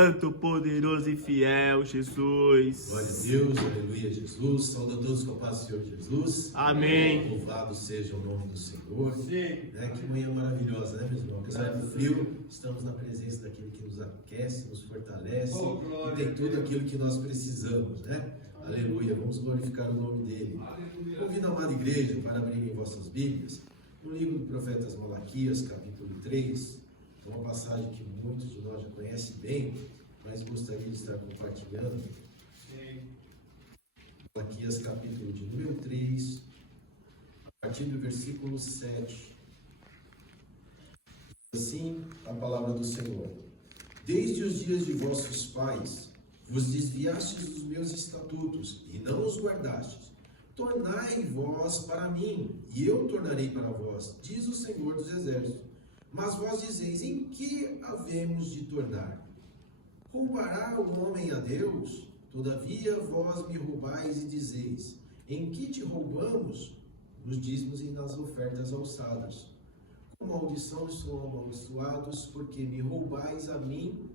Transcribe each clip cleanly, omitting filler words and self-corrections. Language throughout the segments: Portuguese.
Santo, poderoso e fiel, Jesus. Glória a Deus, aleluia, Jesus. Saúde a todos com a paz do Senhor Jesus. Amém. Louvado seja o nome do Senhor. Sim. Que manhã maravilhosa, né, meus irmãos? Apesar do frio, estamos na presença daquele que nos aquece, nos fortalece e tem tudo aquilo que nós precisamos, né? Aleluia, vamos glorificar o nome dele. Convido a amada igreja para abrirem vossas Bíblias no livro do profeta Malaquias, capítulo 3. É uma passagem que muitos de nós já conhecem bem, mas gostaria de estar compartilhando. Malaquias, capítulo de número 3, a partir do versículo 7. Assim a palavra do Senhor: Desde os dias de vossos pais vos desviastes dos meus estatutos e não os guardastes. Tornai vós para mim, e eu tornarei para vós, diz o Senhor dos Exércitos. Mas vós dizeis: em que havemos de tornar? Roubará o homem a Deus? Todavia vós me roubais e dizeis: em que te roubamos? Nos dízimos e nas ofertas alçadas. Com maldição estou amaldiçoados, porque me roubais a mim,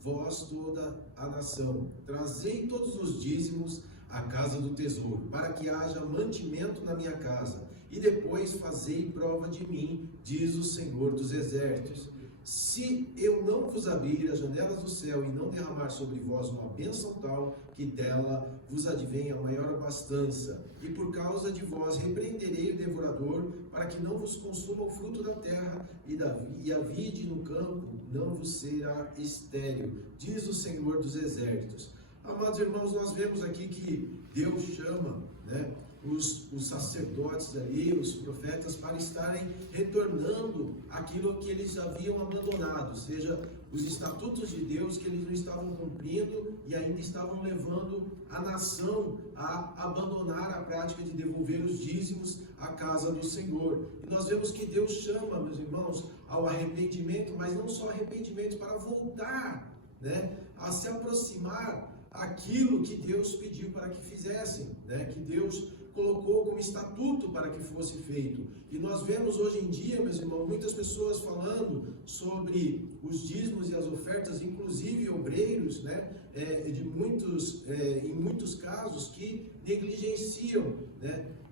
vós toda a nação. Trazei todos os dízimos à casa do tesouro, para que haja mantimento na minha casa. E depois fazei prova de mim, diz o Senhor dos Exércitos. Se eu não vos abrir as janelas do céu e não derramar sobre vós uma bênção tal, que dela vos advenha a maior abastança, e por causa de vós repreenderei o devorador, para que não vos consuma o fruto da terra, e a vide no campo não vos será estéril, diz o Senhor dos Exércitos. Amados irmãos, nós vemos aqui que Deus chama, os sacerdotes ali, os profetas, para estarem retornando aquilo que eles haviam abandonado, ou seja, os estatutos de Deus que eles não estavam cumprindo e ainda estavam levando a nação a abandonar a prática de devolver os dízimos à casa do Senhor. E nós vemos que Deus chama, meus irmãos, ao arrependimento, mas não só arrependimento, para voltar, a se aproximar aquilo que Deus pediu para que fizessem, que Deus colocou como estatuto para que fosse feito. E nós vemos hoje em dia, meus irmãos, muitas pessoas falando sobre os dízimos e as ofertas, inclusive obreiros, em muitos casos, que negligenciam,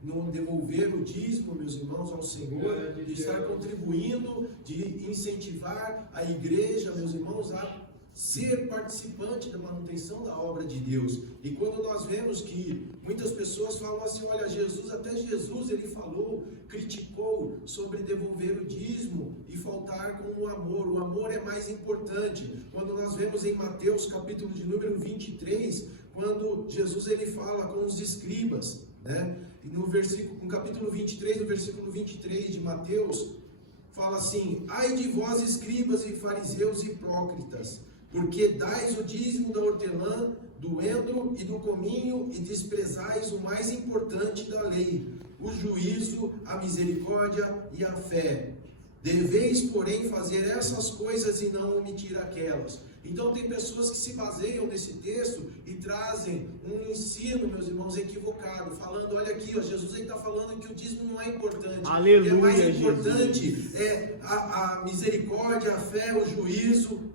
no devolver o dízimo, meus irmãos, ao Senhor, de estar contribuindo, de incentivar a igreja, meus irmãos, a ser participante da manutenção da obra de Deus. E quando nós vemos que muitas pessoas falam assim: olha, até Jesus ele falou, criticou sobre devolver o dízimo e faltar com o amor é mais importante. Quando nós vemos em Mateus capítulo de número 23, quando Jesus ele fala com os escribas, e no capítulo 23, no versículo 23 de Mateus, fala assim: ai de vós escribas e fariseus hipócritas, porque dais o dízimo da hortelã, do endro e do cominho, e desprezais o mais importante da lei, o juízo, a misericórdia e a fé. Deveis, porém, fazer essas coisas e não omitir aquelas. Então tem pessoas que se baseiam nesse texto e trazem um ensino, meus irmãos, equivocado, falando: olha aqui, Jesus está falando que o dízimo não é importante. Aleluia, o que é mais importante Jesus. É a misericórdia, a fé, o juízo,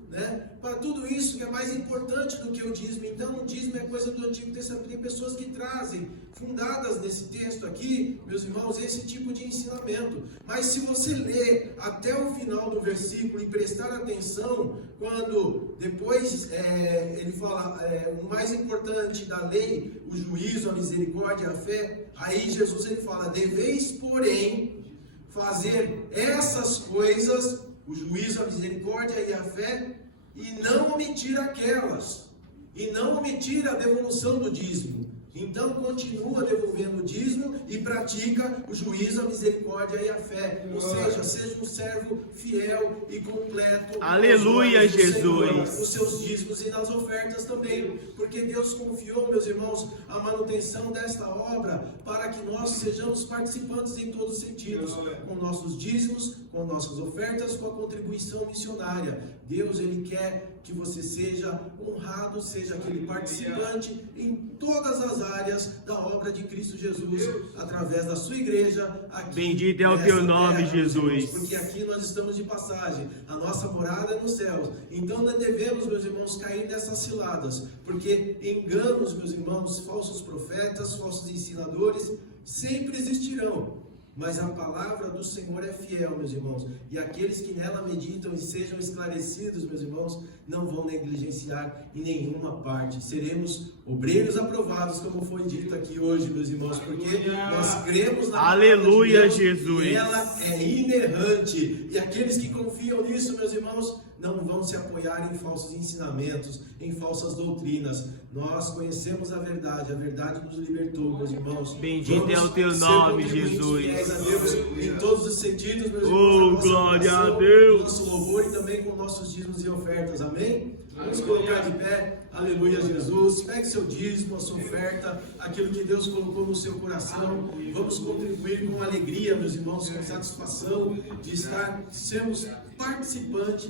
para tudo isso que é mais importante do que o dízimo. Então o dízimo é coisa do Antigo Testamento. Tem pessoas que trazem, fundadas nesse texto aqui, meus irmãos, esse tipo de ensinamento. Mas se você ler até o final do versículo e prestar atenção, quando depois ele fala o mais importante da lei, o juízo, a misericórdia, a fé, aí Jesus ele fala: deveis, porém, fazer essas coisas, o juízo, a misericórdia e a fé, e não omitir aquelas, e não omitir a devolução do dízimo. Então continua devolvendo o dízimo e pratica o juízo, a misericórdia e a fé. Ou seja um servo fiel e completo. Aleluia, Jesus. Nos seus dízimos e nas ofertas também. Porque Deus confiou, meus irmãos, a manutenção desta obra para que nós sejamos participantes em todos os sentidos. Com nossos dízimos, com nossas ofertas, com a contribuição missionária. Deus, Ele quer que você seja honrado, seja aquele participante em todas as áreas da obra de Cristo Jesus, através da sua igreja. Aqui Bendito é o teu nome, Jesus. Porque aqui nós estamos de passagem, a nossa morada é nos céus. Então não devemos, meus irmãos, cair nessas ciladas, porque enganos, meus irmãos, falsos profetas, falsos ensinadores, sempre existirão. Mas a palavra do Senhor é fiel, meus irmãos. E aqueles que nela meditam e sejam esclarecidos, meus irmãos, não vão negligenciar em nenhuma parte. Seremos obreiros aprovados, como foi dito aqui hoje, meus irmãos, porque nós cremos na palavra de Deus, Jesus. E ela é inerrante. E aqueles que confiam nisso, meus irmãos, não vão se apoiar em falsos ensinamentos, em falsas doutrinas. Nós conhecemos a verdade nos libertou, meus irmãos. Bendito é o teu nome, Jesus. Fiéis a Deus em todos os sentidos, meus irmãos. Oh, glória a Deus. Nosso louvor e também com nossos dízimos e ofertas, amém? Vamos colocar de pé, aleluia, Jesus. Pegue seu dízimo, a sua oferta, aquilo que Deus colocou no seu coração. Vamos contribuir com alegria, meus irmãos, com satisfação de sermos participantes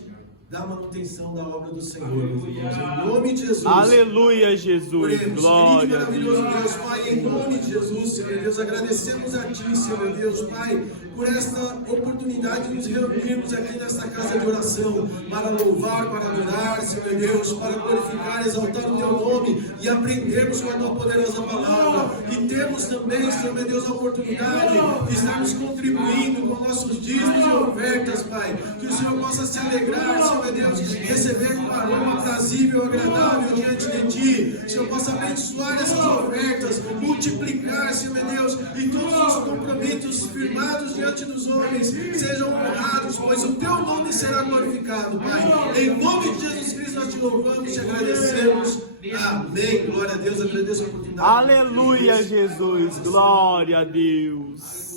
da manutenção da obra do Senhor, meus irmãos, em nome de Jesus. Aleluia, Jesus. Oremos. Glória a Maravilhoso Deus. Deus, Pai, em nome de Jesus, Senhor Deus, agradecemos a Ti, Senhor Deus, Pai, por esta oportunidade de nos reunirmos aqui nesta casa de oração, para louvar, para adorar, Senhor Deus, para glorificar, exaltar o Teu nome e aprendermos com a Tua poderosa palavra. E temos também, Senhor meu Deus, a oportunidade de estarmos contribuindo com nossos dízimos e ofertas, Pai. Que o Senhor possa se alegrar, Senhor meu Deus, receber um aroma aprazível, agradável diante de Ti. Que o Senhor possa abençoar essas ofertas, multiplicar, Senhor meu Deus, e todos os compromissos firmados diante dos homens sejam honrados, pois o Teu nome será glorificado, Pai. Em nome de Jesus Cristo nós Te louvamos, Te agradecemos. Amém. Glória a Deus. Agradeço a oportunidade. Aleluia, Jesus. Glória a Deus.